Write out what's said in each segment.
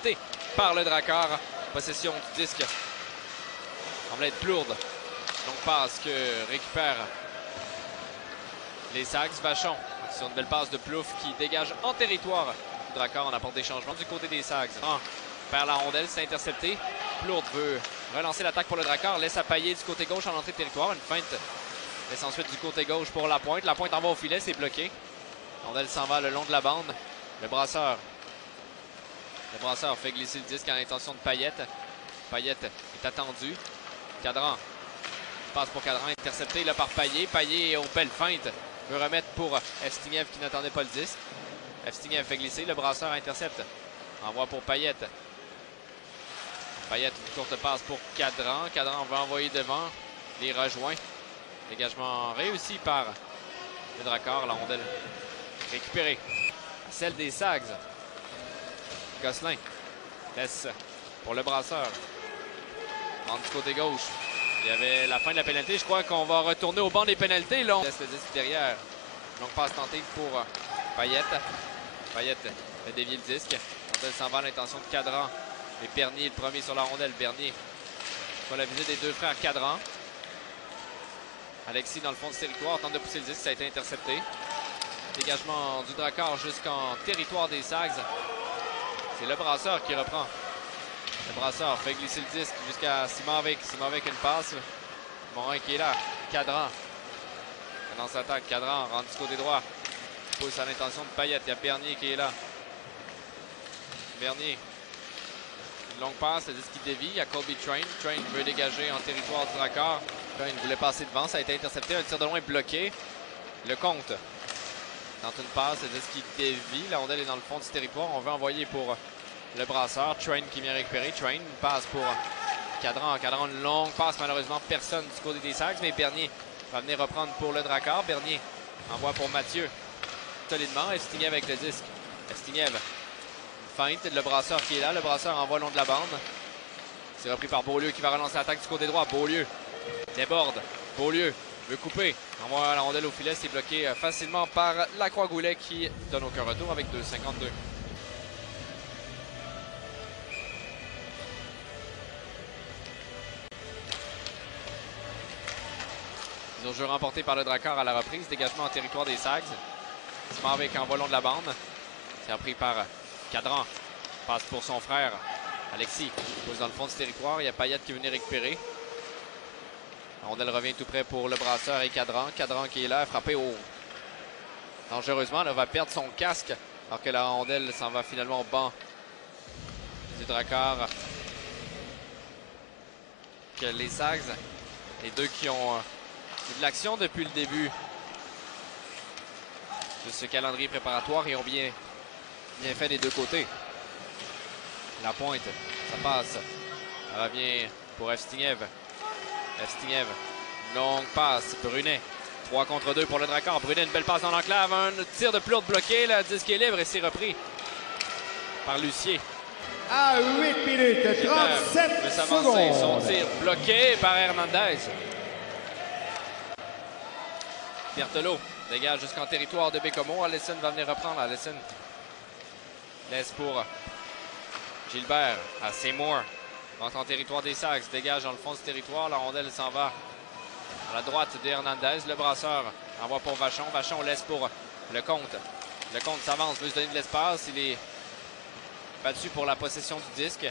intercepté par le Drakkar. Possession du disque. Semble être lourde. Donc passe que récupère les Sags. Vachon sur une belle passe de Plouf qui dégage en territoire. Le Drakkar en apporte des changements du côté des Sags. Perd la rondelle, c'est intercepté. Plourde veut relancer l'attaque pour le Drakkar. Laisse à Payet du côté gauche en entrée de territoire. Une feinte. Laisse ensuite du côté gauche pour la pointe. La pointe en va au filet, c'est bloqué. La rondelle s'en va le long de la bande. Le brasseur fait glisser le disque à l'intention de Payet. Payet est attendu. Cadran. Passe pour Cadran, intercepté là par Payet. Payet au belle feinte. Veut remettre pour Evstigniev qui n'attendait pas le disque. Evstigniev fait glisser. Le brasseur intercepte. Envoie pour Payet. Payet, une courte passe pour Cadran. Cadran va envoyer devant. Les rejoint. Dégagement réussi par le Drakkar. La rondelle récupérée. Celle des Sags. Gosselin laisse pour le brasseur. Rentre du côté gauche. Il y avait la fin de la pénalité. Je crois qu'on va retourner au banc des pénalités. Là, on laisse le disque derrière. Donc passe tentée pour Payet. Payet fait dévier le disque. La rondelle s'en va à l'intention de Cadran. Et Bernier le premier sur la rondelle. Bernier sur la visite des deux frères Cadran. Alexis dans le fond du territoire tente de pousser le disque. Ça a été intercepté. Dégagement du Drakkar jusqu'en territoire des Sags. C'est le brasseur qui reprend. Le brasseur fait glisser le disque jusqu'à Simovic. Simovic une passe. Morin qui est là. Cadran. Dans sa attaque. Cadran rentre du côté droit. Pousse à l'intention de Payet. Il y a Bernier qui est là. Bernier. Une longue passe. Le disque qui dévie. Il y a Colby Train. Train veut dégager en territoire du Drakkar. Train voulait passer devant. Ça a été intercepté. Un tir de loin bloqué. Le compte. Tente une passe. Le disque qui dévie. La rondelle est dans le fond du territoire. On veut envoyer pour le brasseur. Train qui vient récupérer. Train, une passe pour Cadran. Cadran, une longue passe. Malheureusement, personne du côté des Sags. Mais Bernier va venir reprendre pour le Drakkar. Bernier envoie pour Mathieu. Solidement. Evstigniev avec le disque. Evstigniev. Feinte. Le brasseur qui est là. Le brasseur envoie le long de la bande. C'est repris par Beaulieu qui va relancer l'attaque du côté droit. Beaulieu déborde. Beaulieu veut couper. Envoie la rondelle au filet. C'est bloqué facilement par Lacroix-Goulet qui donne aucun retour avec 2,52. Mise au jeu remporté par le Drakkar à la reprise. Dégagement en territoire des Sags. Simovic en volant de la bande. C'est repris par Cadran. Passe pour son frère Alexis. Pose dans le fond du territoire. Il y a Payet qui est venu récupérer. La rondelle revient tout près pour le brasseur et Cadran. Cadran qui est là, frappé haut. Dangereusement, là, va perdre son casque. Alors que la rondelle s'en va finalement au banc du Drakkar. Que les Sags, les deux qui ont eu de l'action depuis le début de ce calendrier préparatoire et ont bien fait des deux côtés. La pointe, ça passe. Ça revient pour Evstigniev. Evstigniev, longue passe. Brunet, 3 contre 2 pour le Drakkar. Brunet, une belle passe dans l'enclave. Un tir de Plourde bloqué. Le disque est libre et c'est repris par Lucier. À 8 minutes 37 secondes. Son tir bloqué par Hernandez. Berthelot dégage jusqu'en territoire de Bécomo. Allison va venir reprendre. Allison laisse pour Gilbert à Seymour. Rentre en territoire des Sags. Dégage dans le fond du territoire. La rondelle s'en va à la droite de Hernandez. Le brasseur envoie pour Vachon. Vachon laisse pour le Comte. Le Comte s'avance, veut se donner de l'espace. Il est battu pour la possession du disque.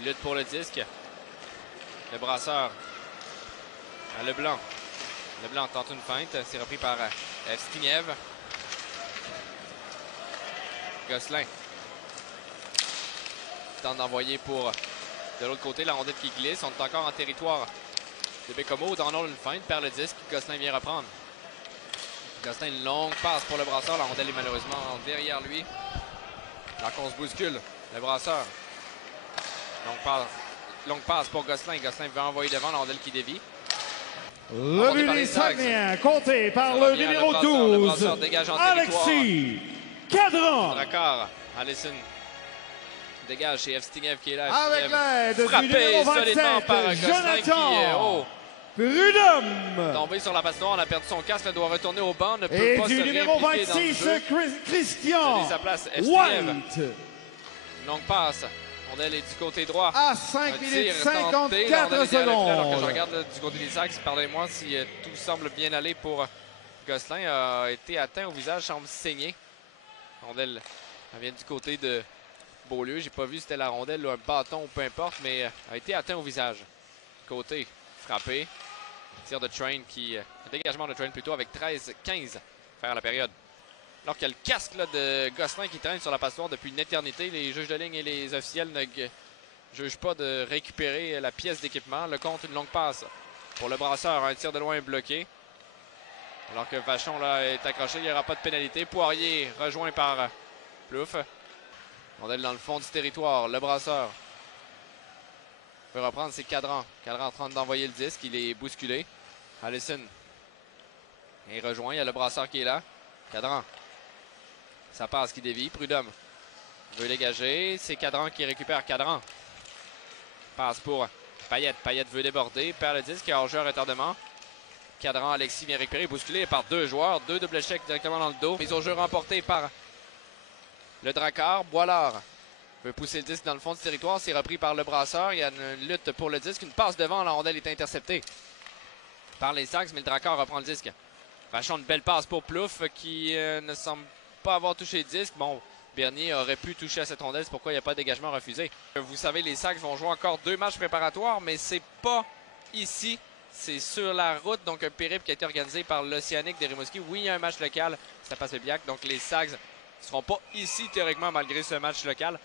Il lutte pour le disque. Le brasseur à Leblanc. Leblanc tente une feinte. C'est repris par Evstigniev. Gosselin tente d'envoyer pour de l'autre côté. La rondelle qui glisse. On est encore en territoire de Bécomo. Donald une feinte, perd le disque. Gosselin vient reprendre. Gosselin, une longue passe pour le brasseur. La rondelle est malheureusement derrière lui. Alors qu'on se bouscule. Le brasseur. Longue passe pour Gosselin. Gosselin veut envoyer devant. La rondelle qui dévie. Le but des Saguenayens, compté par le numéro 12, Alexis Cadran. Drakkar, Allison dégage chez Evstigniev qui est là. Avec l'aide frappé du numéro solidement par 27, Gosselin Jonathan qui Prudhomme. tombé sur la patinoire. On a perdu son casque, elle doit retourner au banc. Ne peut Et pas du se numéro réimpliquer 26, dans le jeu. Christian Donner sa place, Evstigniev. White. Longue passe Rondelle est du côté droit. À 5 minutes 54 secondes. Alors que je regarde là, du côté des Sags, pardonnez-moi si tout semble bien aller pour Gosselin. A été atteint au visage, semble saigner. Rondelle elle vient du côté de Beaulieu. J'ai pas vu si c'était la rondelle ou un bâton ou peu importe, mais a été atteint au visage. Côté frappé. Tir de Train qui... dégagement de Train plutôt avec 13-15 faire la période. Alors qu'il y a le casque là, de Gosselin qui traîne sur la passoire depuis une éternité. Les juges de ligne et les officiels ne jugent pas de récupérer la pièce d'équipement. Le compte, une longue passe pour le brasseur. Un tir de loin bloqué. Alors que Vachon là, est accroché, il n'y aura pas de pénalité. Poirier rejoint par Plouffe. Rondelle dans le fond du territoire. Le brasseur peut reprendre ses cadrans. Cadran en train d'envoyer le disque. Il est bousculé. Allison. Il rejoint. Il y a le brasseur qui est là. Cadran. Ça passe qui dévie. Prudhomme veut dégager. C'est Cadran qui récupère Cadran. Passe pour Payette. Payette veut déborder. Perd le disque. Il y a hors-jeu retardement. Cadran, Alexis vient récupérer. Bousculé par deux joueurs. Deux double échecs directement dans le dos. Mise au jeu remportée par le Drakkar. Boilard veut pousser le disque dans le fond du territoire. C'est repris par le brasseur. Il y a une lutte pour le disque. Une passe devant. La rondelle est interceptée par les Sags, mais le Drakkar reprend le disque. Vachon, une belle passe pour Plouffe qui ne semble pas avoir touché le disque. Bon, Bernier aurait pu toucher à cette rondelle, c'est pourquoi il n'y a pas de dégagement refusé. Vous savez, les Sags vont jouer encore 2 matchs préparatoires, mais c'est pas ici. C'est sur la route, donc un périple qui a été organisé par l'Océanique de Rimouski. Oui, il y a un match local, c'est à Passepébiac, donc les Sags ne seront pas ici théoriquement malgré ce match local.